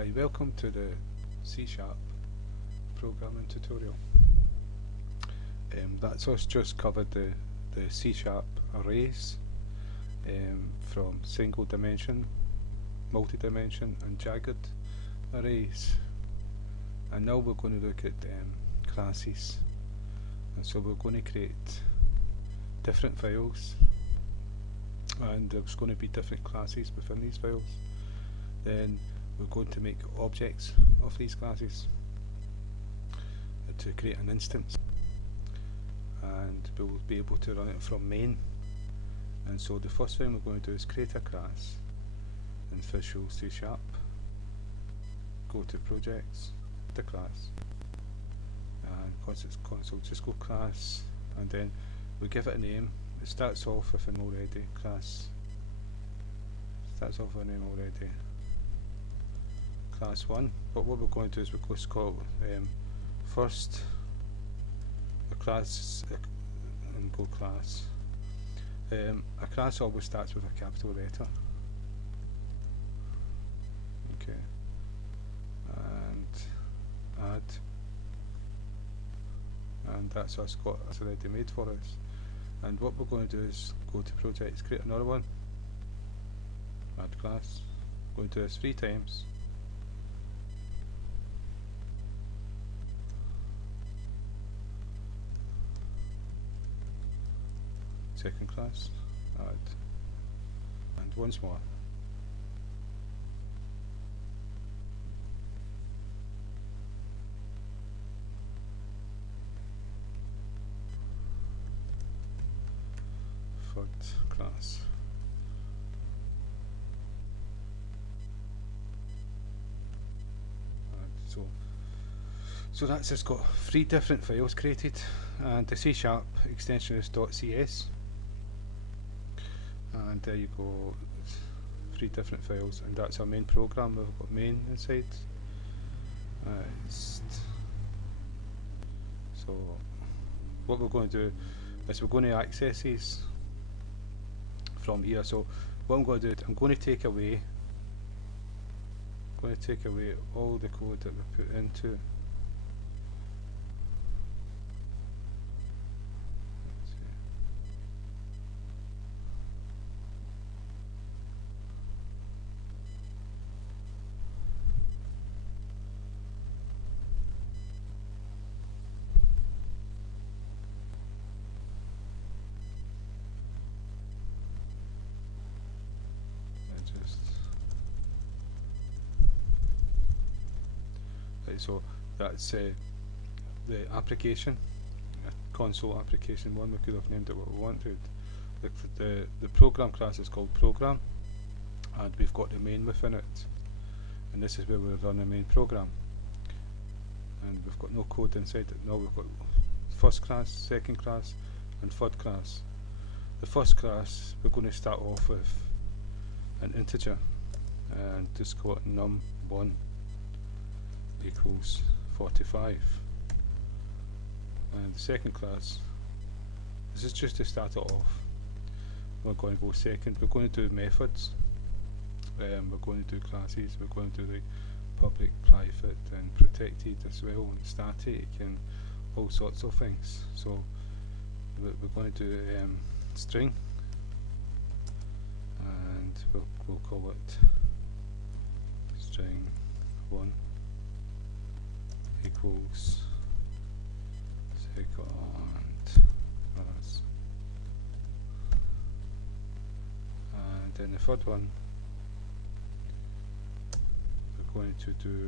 Hi, welcome to the C# programming tutorial. That's us just covered the C# arrays from single dimension, multi-dimension and jagged arrays, and now we're going to look at classes. And so we're going to create different files, and there's going to be different classes within these files. Then we're going to make objects of these classes to create an instance, and we'll be able to run it from main. And so the first thing we're going to do is create a class in Visual C#, go to projects, the class, and because it's console, just go class, and then we give it a name. It starts off with a name already, class, starts off with a name already, class 1, but what we're going to do is we're going to call first a class, and go class. A class always starts with a capital letter. Okay, and add, and that's us got it's already made for us. And what we're going to do is go to projects, create another one, add class. We're going to do this 3 times. Second class, add, and once more. Third class. And so that's just got 3 different files created, and the C# extension is .cs. And there you go, 3 different files, and that's our main program. We've got main inside. So what we're going to do is we're going to access these from here. So what I'm going to do, I'm going to take away all the code that we put into. So that's the application, console application 1. We could have named it what we wanted. The program class is called program, and we've got the main within it, and this is where we run the main program. And we've got no code inside it. Now we've got first class, second class, and third class. The first class we're going to start off with an integer, and just call it num1 equals 45. And the second class, this is just to start it off. We're going to go second. We're going to do methods. We're going to do classes. We're going to do the public, private, and protected as well, and static, and all sorts of things. So we're going to do string, and we'll call it string 1 equals second class, and then the third one we're going to do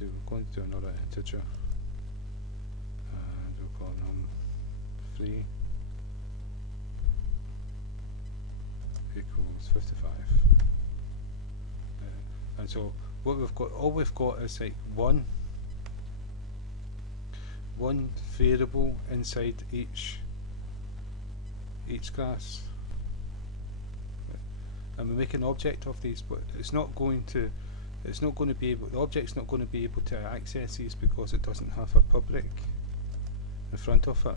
we're going to do another integer, and we'll call num3 equals 55. And so what we've got, all we've got is like one variable inside each class, and we make an object of these, but it's not going to be able, the object's not going to be able to access these because it doesn't have a public in front of it.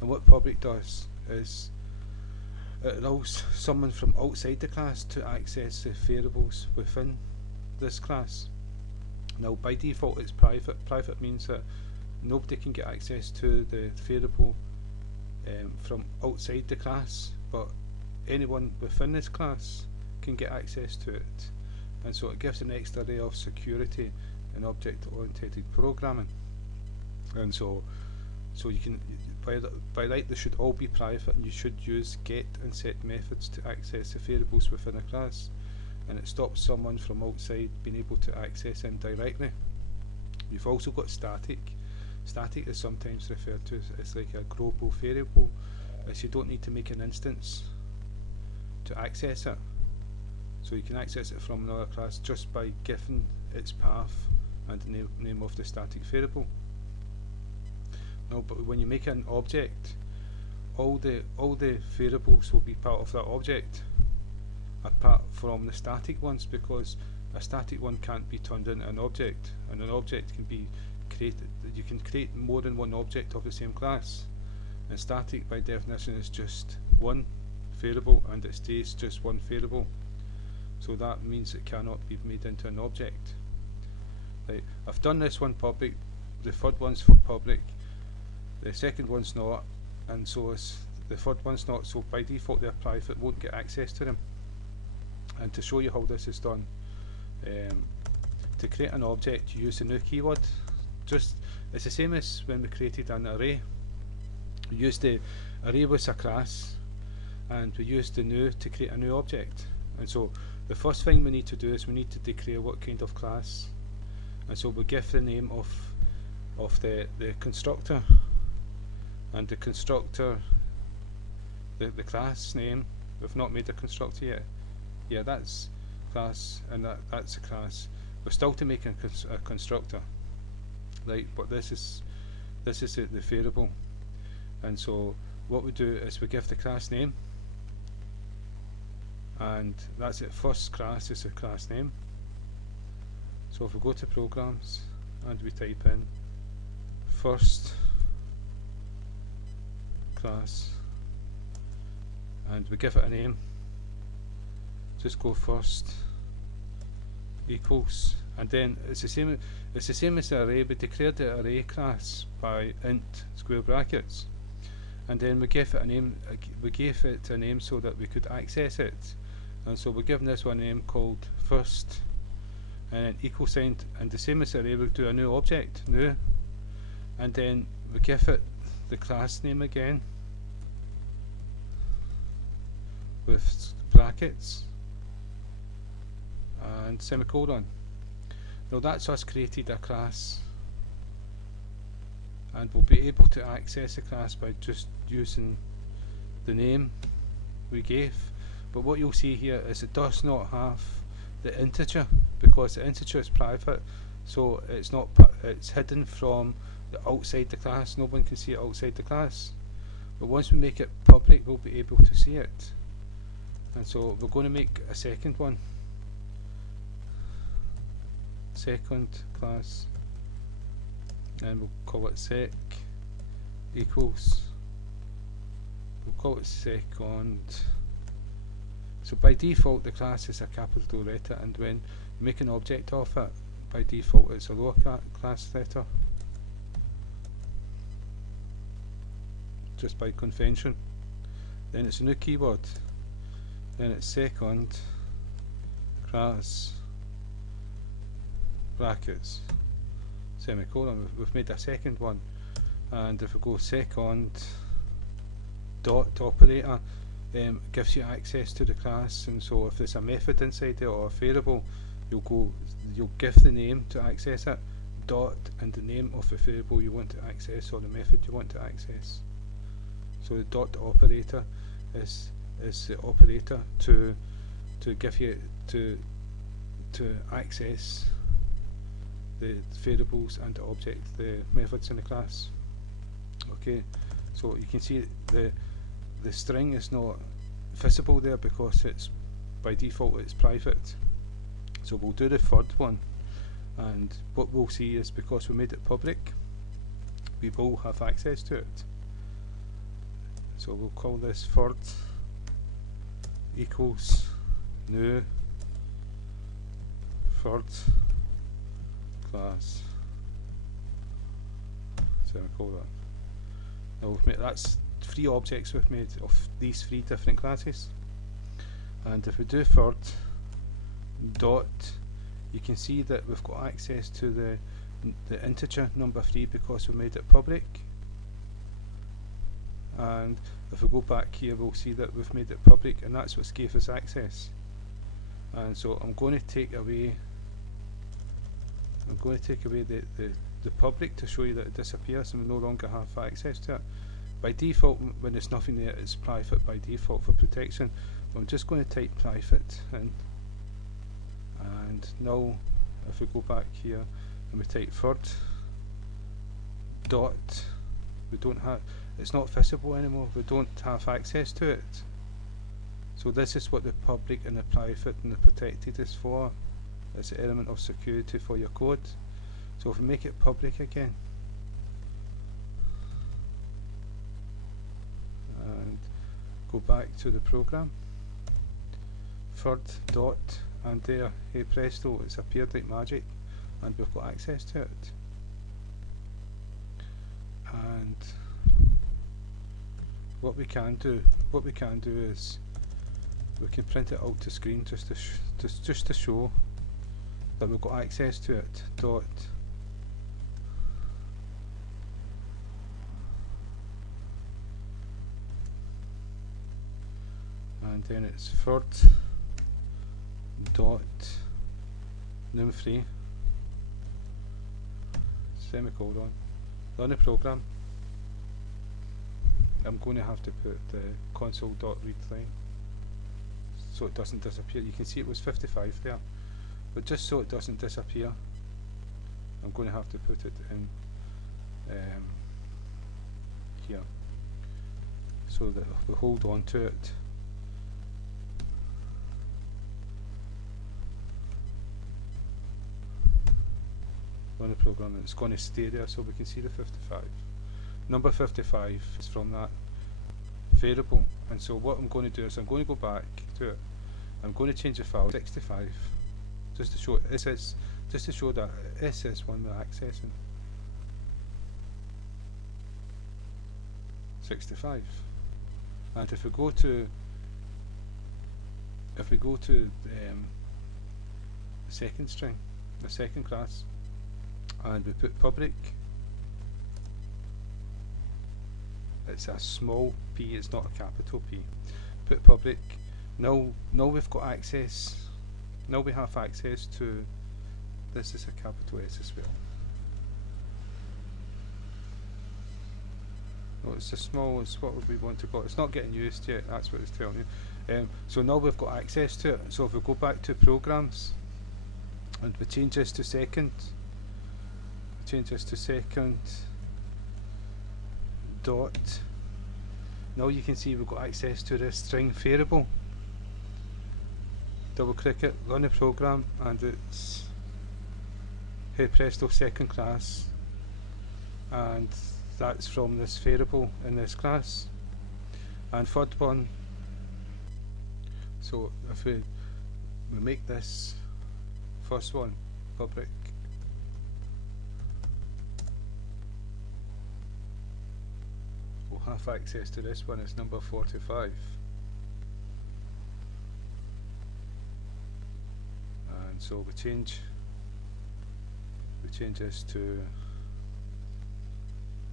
And what public does is it allows someone from outside the class to access the variables within this class. Now by default it's private. Private means that nobody can get access to the variable from outside the class, but anyone within this class can get access to it, and so it gives an extra layer of security in object-oriented programming. And so you can, by right, they should all be private, and you should use get and set methods to access the variables within a class, and it stops someone from outside being able to access them directly. You've also got static. Static is sometimes referred to as like a global variable, as you don't need to make an instance to access it. So you can access it from another class just by giving its path and the name of the static variable. Now, but when you make an object, all the variables will be part of that object, apart from the static ones, because a static one can't be turned into an object, and an object can be created. You can create more than one object of the same class, and static by definition is just one variable, and it stays just one variable. So that means it cannot be made into an object. Right, I've done this one public, the third one's for public, the second one's not, and so is the third one's not, so by default they're private, won't get access to them. And to show you how this is done, to create an object you use a new keyword. Just, it's the same as when we created an array. We used the array was a class, and we used the new to create a new object. And so the first thing we need to do is we need to declare what kind of class, and so we give the name of the constructor, and the constructor, the class name. We've not made a constructor yet. Yeah, that's class, and that's a class. We're still to make a constructor, right? But this is the variable, and so what we do is we give the class name, and that's it. First class is the class name. So if we go to programs and we type in first class and we give it a name, just go first equals, and then it's the same as the array. We declared the array class by int square brackets, and then we gave it a name. We gave it a name so that we could access it, and so we're giving this one a name called first, and then equal sign, and the same as the array, we'll do a new object, new, and then we give it the class name again with brackets and semicolon. Now that's us created a class, and we'll be able to access the class by just using the name we gave. But what you'll see here is it does not have the integer, because the integer is private, so it's not. It's hidden from the outside the class. No one can see it outside the class. But once we make it public, we'll be able to see it. And so we're going to make a second one. Second class, and we'll call it sec equals. We'll call it second. So by default the class is a capital letter, and when you make an object of it, by default it's a lower class letter, just by convention. Then it's a new keyword, then it's second class brackets semicolon. We've made a second one, and if we go second dot operator, gives you access to the class, and so if there's a method inside there or a variable, you'll give the name to access it, dot, and the name of the variable you want to access or the method you want to access. So the dot operator is the operator to give you to access the variables and the object, the methods in the class. Okay, so you can see the string is not visible there because it's by default it's private. So we'll do the third one, and what we'll see is because we made it public, we will have access to it. So we'll call this third equals new third class semicolon. Now we've made, that's 3 objects we've made of these 3 different classes, and if we do third dot, you can see that we've got access to the integer number 3 because we made it public. And if we go back here, we'll see that we've made it public, and that's what gave us access. And so I'm going to take away the public to show you that it disappears and we no longer have access to it. By default, when there's nothing there, it's private by default for protection. I'm just going to type private in, and now if we go back here and we type third dot, we don't have, it's not visible anymore, we don't have access to it. So this is what the public and the private and the protected is for. It's an element of security for your code. So if we make it public again and go back to the program, third dot, and there, hey presto, it's appeared like magic and we've got access to it. And what we can do is we can print it out to screen just to show that we've got access to it. Dot and then it's third dot num3 semicolon. Run the program. I'm going to have to put the console.readline so it doesn't disappear. You can see it was 55 there, but just so it doesn't disappear, I'm going to have to put it in here so that we hold on to it. Run the program and it's going to stay there so we can see the 55. Number 55 is from that variable, and so what I'm going to do is I'm going to go back to it. I'm going to change the file to 65 just to show it is, just to show that it is one we're accessing. 65. And if we go to the second string, the second class, and we put public, it's a small p, it's not a capital P. Put public. Now we've got access. Now we have access to, this is a capital S as well. No, it's as small as what we want to go. It's not getting used yet, that's what it's telling you. So now we've got access to it. So if we go back to programs and we change this to second, dot, now you can see we've got access to this string variable. Double click it, run the program, and it's, hey presto, second class, and that's from this variable in this class. And third one, so if we make this first one public, we'll have access to this one. It's number 45, and so we change this to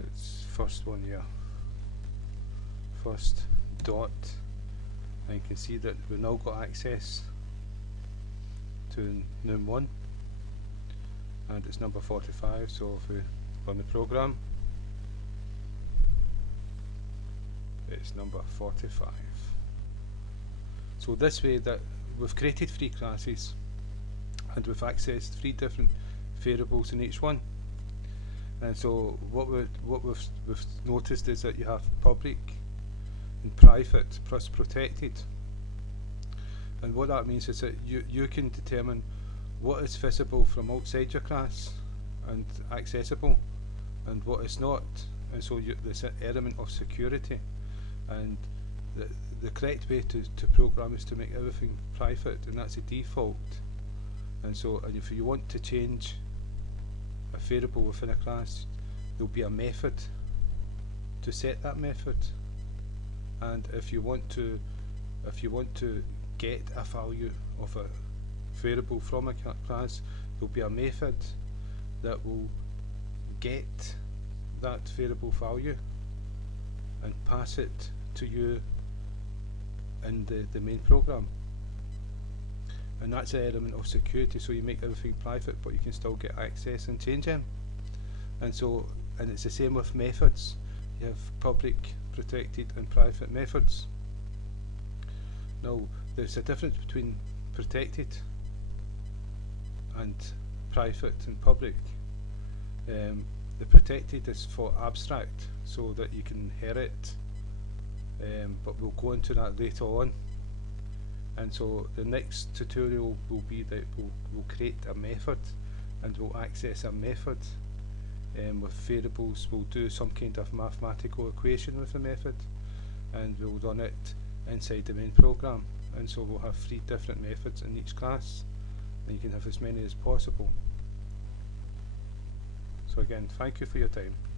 its first one here, first dot, and you can see that we've now got access to num1, and it's number 45. So if we run the program, it's number 45. So this way that we've created 3 classes and we've accessed 3 different variables in each one. And so what we've noticed is that you have public and private plus protected, and what that means is that you can determine what is visible from outside your class and accessible and what is not, and so there's an element of security. And the correct way to program is to make everything private, and that's the default. And so, and if you want to change a variable within a class, there'll be a method to set that method. And if you want to get a value of a variable from a class, there'll be a method that will get that variable value and pass it to you in the main program. And that's an element of security, so you make everything private but you can still get access and change them. And so, and it's the same with methods. You have public, protected and private methods. Now there's a difference between protected and private and public. The protected is for abstract, so that you can inherit, but we'll go into that later on. And so the next tutorial will be that we'll create a method and we'll access a method with variables. We'll do some kind of mathematical equation with the method and we'll run it inside the main program. And so we'll have 3 different methods in each class, and you can have as many as possible. So again, thank you for your time.